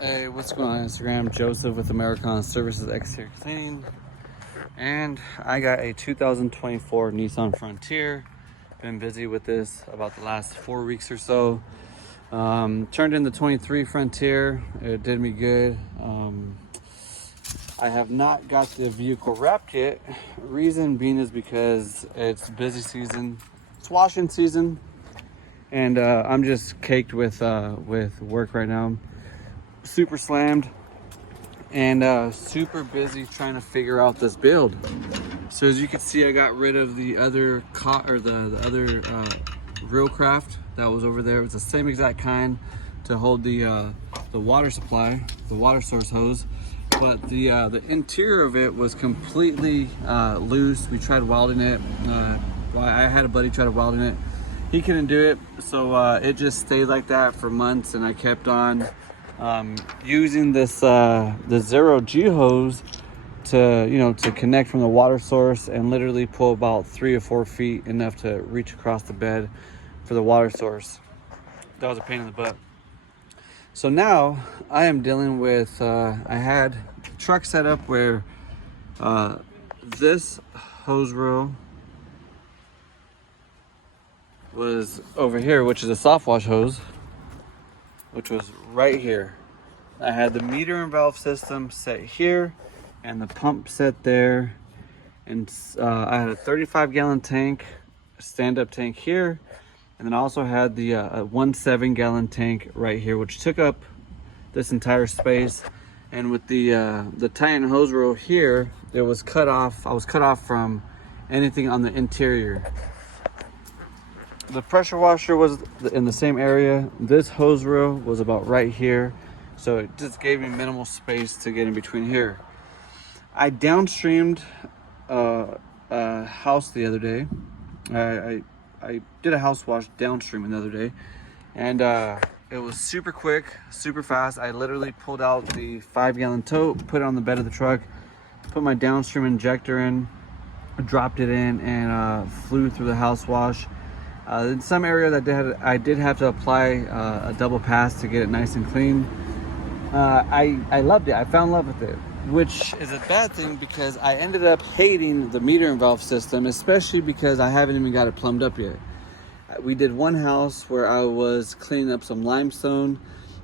Hey, what's going on Instagram? Joseph with Americana Services Exterior Cleaning. And I got a 2024 Nissan Frontier. Been busy with this about the last 4 weeks or so. Turned in the 23 Frontier. It did me good. I have not got the vehicle wrapped yet. Reason being is because it's busy season. It's washing season. And I'm just caked with work right now. Super slammed and super busy trying to figure out this build. So as you can see, I got rid of the other the other Realcraft that was over there. It was the same exact kind to hold the water supply, the water source hose, but the interior of it was completely loose. We tried welding it. I had a buddy try to welding it. He couldn't do it, so it just stayed like that for months, and I kept on using this the Zero G hose to connect from the water source and literally pull about 3 or 4 feet, enough to reach across the bed for the water source. That was a pain in the butt. So now I am dealing with I had the truck set up where this hose reel was over here, which is a soft wash hose, which was right here. I had the meter and valve system set here and the pump set there, and I had a 35-gallon tank, a stand-up tank here, and then I also had the 1.7-gallon tank right here, which took up this entire space. And with the Titan hose reel here, it was cut off. I was cut off from anything on the interior. The pressure washer was in the same area. This hose reel was about right here, so it just gave me minimal space to get in between here. I downstreamed a house the other day. I did a house wash downstream the other day, and it was super quick, super fast. I literally pulled out the 5-gallon tote, put it on the bed of the truck, put my downstream injector in, dropped it in, and flew through the house wash. In some areas I did have to apply a double pass to get it nice and clean. I loved it. I fell in love with it, which is a bad thing because I ended up hating the meter and valve system, especially because I haven't even got it plumbed up yet. We did one house where I was cleaning up some limestone,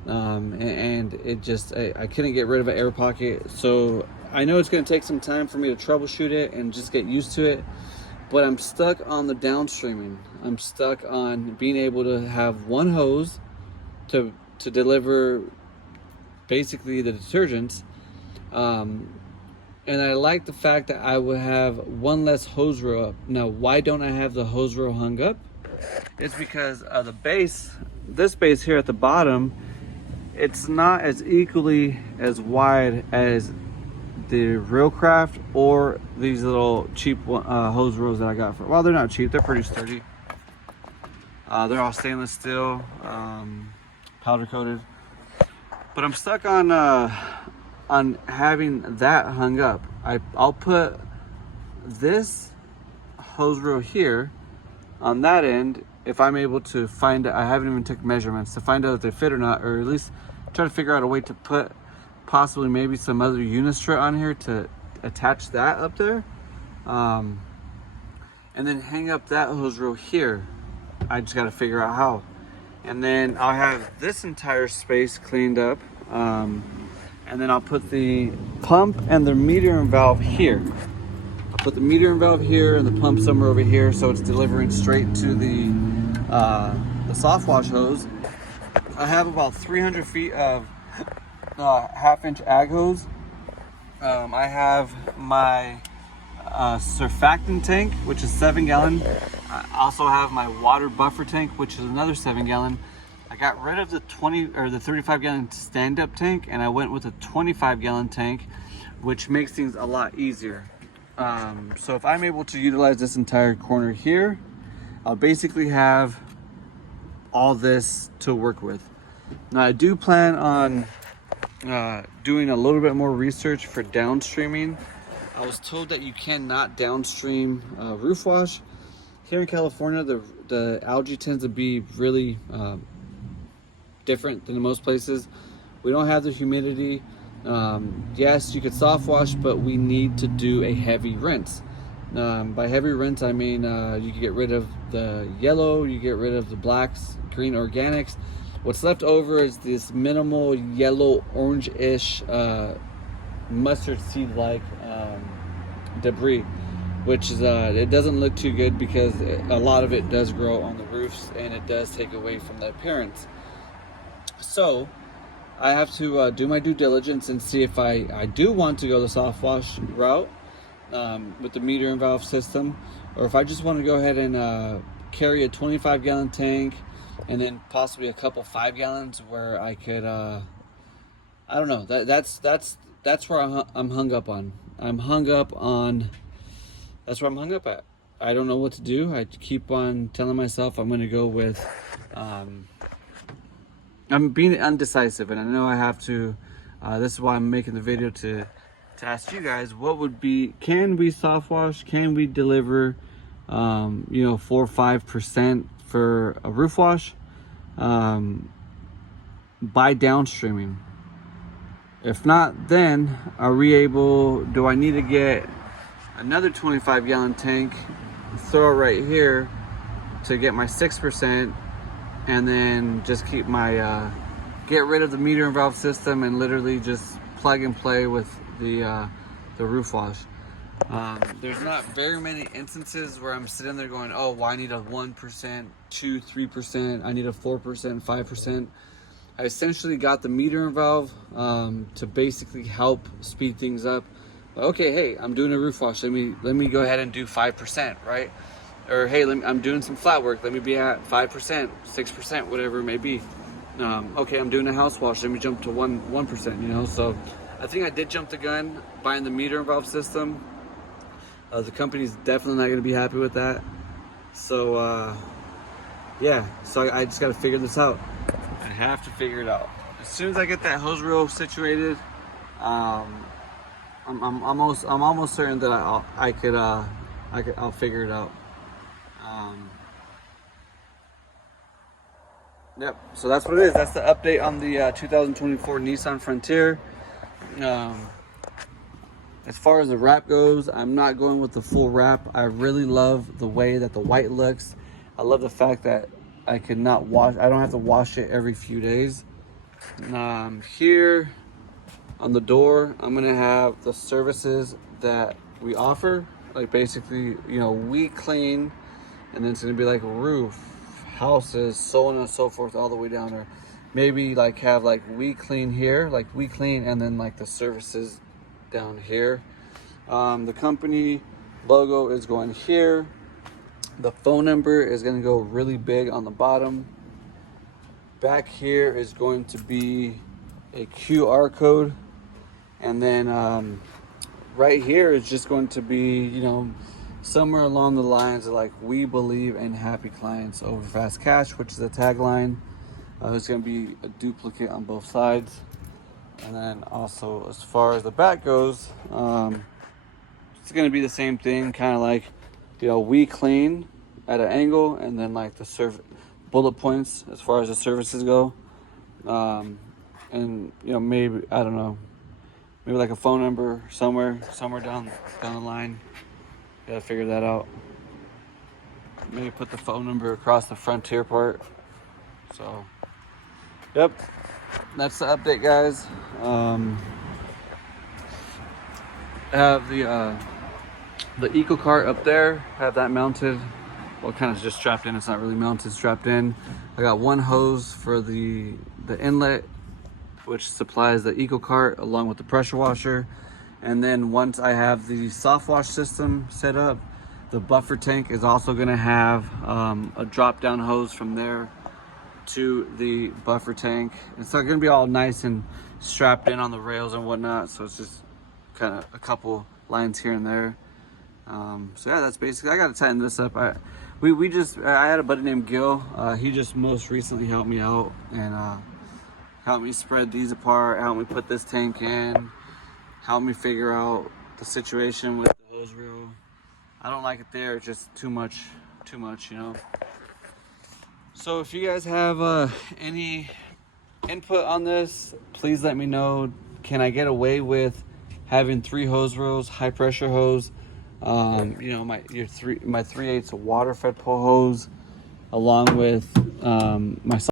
and it just, I couldn't get rid of an air pocket. So I know it's going to take some time for me to troubleshoot it and just get used to it. But I'm stuck on the downstreaming. I'm stuck on being able to have one hose to deliver basically the detergents. And I like the fact that I would have one less hose reel up. Now, why don't I have the hose reel hung up? It's because the base, this base here at the bottom, it's not as equally as wide as the Realcraft or these little cheap hose reels that I got for, well, they're not cheap, they're pretty sturdy. They're all stainless steel, powder coated. But I'm stuck on having that hung up. I'll put this hose reel here on that end if I'm able to find it. I haven't even took measurements to find out if they fit or not, or at least try to figure out a way to put possibly maybe some other unistrut on here to attach that up there, and then hang up that hose reel here. I just got to figure out how. And then I'll have this entire space cleaned up, and then I'll put the pump and the meter and valve here. I'll put the meter and valve here and the pump somewhere over here, so it's delivering straight to the soft wash hose. I have about 300 feet of 1/2-inch ag hose. I have my surfactant tank, which is 7-gallon. I also have my water buffer tank, which is another 7-gallon. I got rid of the 35-gallon stand-up tank, and I went with a 25-gallon tank, which makes things a lot easier. So if I'm able to utilize this entire corner here, I'll basically have all this to work with. Now I do plan on doing a little bit more research for downstreaming. I was told that you cannot downstream roof wash. Here in California, the algae tends to be really different than most places. We don't have the humidity. Yes, you could soft wash, but we need to do a heavy rinse. By heavy rinse, I mean you can get rid of the yellow, you get rid of the blacks, green organics. What's left over is this minimal yellow orange-ish mustard seed-like debris, which is it doesn't look too good because a lot of it does grow on the roofs and it does take away from the appearance. So I have to do my due diligence and see if I do want to go the soft wash route with the meter and valve system, or if I just want to go ahead and carry a 25-gallon tank and then possibly a couple 5 gallons where I could I don't know, that's where I'm hung up on. That's where I'm hung up at. I don't know what to do. I keep on telling myself I'm going to go with I'm being undecisive, and I know I have to. This is why I'm making the video to ask you guys what would be. Can we soft wash? Can we deliver? 4 or 5% for a roof wash by downstreaming. If not, then are we able? Do I need to get another 25-gallon tank, throw it right here to get my 6%? And then just keep my get rid of the meter and valve system and literally just plug and play with the roof wash. There's not very many instances where I'm sitting there going, oh, well, I need a 1%, 2, 3%, I need a 4%, 5%. I essentially got the meter and valve to basically help speed things up. Okay, hey, I'm doing a roof wash. Let me go ahead and do 5%, right? Or hey, I'm doing some flat work. Let me be at 5%, 6%, whatever it may be. Okay, I'm doing a house wash. Let me jump to 1%. So I think I did jump the gun buying the meter and valve system. The company's definitely not going to be happy with that. So yeah, so I just got to figure this out. I have to figure it out. As soon as I get that hose reel situated, I'm almost certain that I'll figure it out. Yep, so that's what it is. That's the update on the 2024 Nissan Frontier. As far as the wrap goes, I'm not going with the full wrap. I really love the way that the white looks. I love the fact that I don't have to wash it every few days. Here on the door, I'm gonna have the services that we offer. Like basically, we clean, and then it's gonna be like a roof, houses, so on and so forth, all the way down there. Maybe like have like we clean here, like we clean, and then like the services down here. The company logo is going here. The phone number is going to go really big on the bottom. Back here is going to be a QR code, and then right here is just going to be somewhere along the lines of like, we believe in happy clients over fast cash, which is a tagline. There's going to be a duplicate on both sides. And then also, as far as the back goes, it's going to be the same thing, kind of like, we clean at an angle, and then like the bullet points as far as the services go. And maybe, I don't know, maybe like a phone number somewhere down the line. Gotta figure that out. Maybe put the phone number across the Frontier part. So, yep, that's the update, guys. I have the EcoCart up there. Have that mounted. Well, kind of just strapped in. It's not really mounted, strapped in. I got one hose for the inlet, which supplies the EcoCart along with the pressure washer. And then once I have the soft wash system set up, the buffer tank is also going to have a drop down hose from there to the buffer tank. It's not going to be all nice and strapped in on the rails and whatnot, so it's just kind of a couple lines here and there. So yeah, that's basically, I got to tighten this up. I had a buddy named Gil. He just most recently helped me out and helped me spread these apart, helped me put this tank in, helped me figure out the situation with the hose reel. I don't like it there, it's just too much. So if you guys have any input on this. Please let me know. Can I get away with having 3 hose rows, high pressure hose? You know, my 3/8 water fed pull hose, along with my